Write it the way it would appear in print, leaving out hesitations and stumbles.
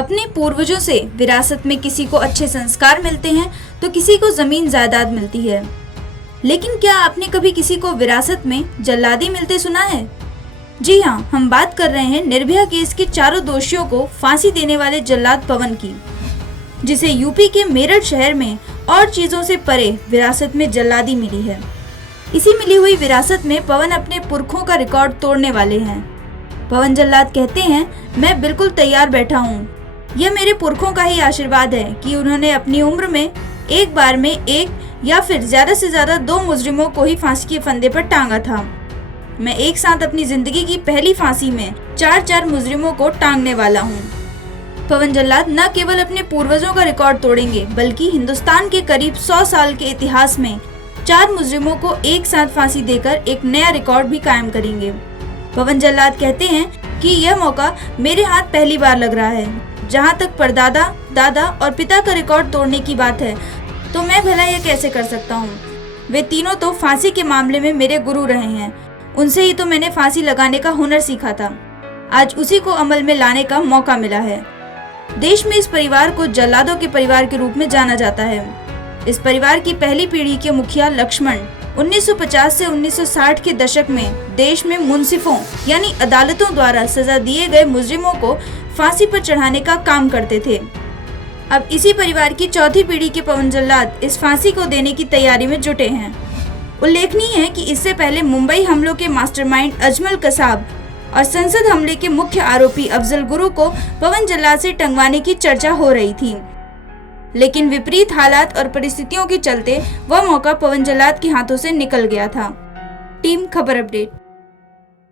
अपने पूर्वजों से विरासत में किसी को अच्छे संस्कार मिलते हैं तो किसी को जमीन जायदाद मिलती है। लेकिन क्या आपने कभी किसी को विरासत में जल्लादी मिलते सुना है? जी हाँ, हम बात कर रहे हैं निर्भया केस के चारों दोषियों को फांसी देने वाले जल्लाद पवन की, जिसे यूपी के मेरठ शहर में और चीजों से परे विरासत में जल्लादी मिली है। इसी मिली हुई विरासत में पवन अपने पुरखों का रिकॉर्ड तोड़ने वाले हैं। पवन जल्लाद कहते हैं, मैं बिल्कुल तैयार बैठा हूँ। यह मेरे पुरखों का ही आशीर्वाद है कि उन्होंने अपनी उम्र में एक बार में एक या फिर ज्यादा से ज्यादा 2 मुजरिमों को ही फांसी के फंदे पर टांगा था। मैं एक साथ अपनी जिंदगी की पहली फांसी में 4 मुजरिमों को टांगने वाला हूँ। पवन जल्लाद न केवल अपने पूर्वजों का रिकॉर्ड तोड़ेंगे बल्कि हिंदुस्तान के करीब 100 साल के इतिहास में 4 मुजरिमों को एक साथ फांसी देकर एक नया रिकॉर्ड भी कायम करेंगे। पवन जल्लाद कहते हैं कि यह मौका मेरे हाथ पहली बार लग रहा है। जहां तक परदादा, दादा और पिता का रिकॉर्ड तोड़ने की बात है तो मैं भला यह कैसे कर सकता हूं? वे तीनों तो फांसी के मामले में मेरे गुरु रहे हैं। उनसे ही तो मैंने फांसी लगाने का हुनर सीखा था। आज उसी को अमल में लाने का मौका मिला है। देश में इस परिवार को जल्लादों के परिवार के रूप में जाना जाता है। इस परिवार की पहली पीढ़ी के मुखिया लक्ष्मण 1950 से 1960 के दशक में देश में मुंसिफों यानी अदालतों द्वारा सजा दिए गए मुजरिमों को फांसी पर चढ़ाने का काम करते थे। अब इसी परिवार की चौथी पीढ़ी के पवन जल्लाद इस फांसी को देने की तैयारी में जुटे हैं। उल्लेखनीय है कि इससे पहले मुंबई हमलों के मास्टरमाइंड अजमल कसाब और संसद हमले के मुख्य आरोपी अफजल गुरु को पवन जल्लाद से टंगवाने की चर्चा हो रही थी, लेकिन विपरीत हालात और परिस्थितियों के चलते वह मौका पवन जल्लाद के हाथों से निकल गया था। टीम खबर अपडेट।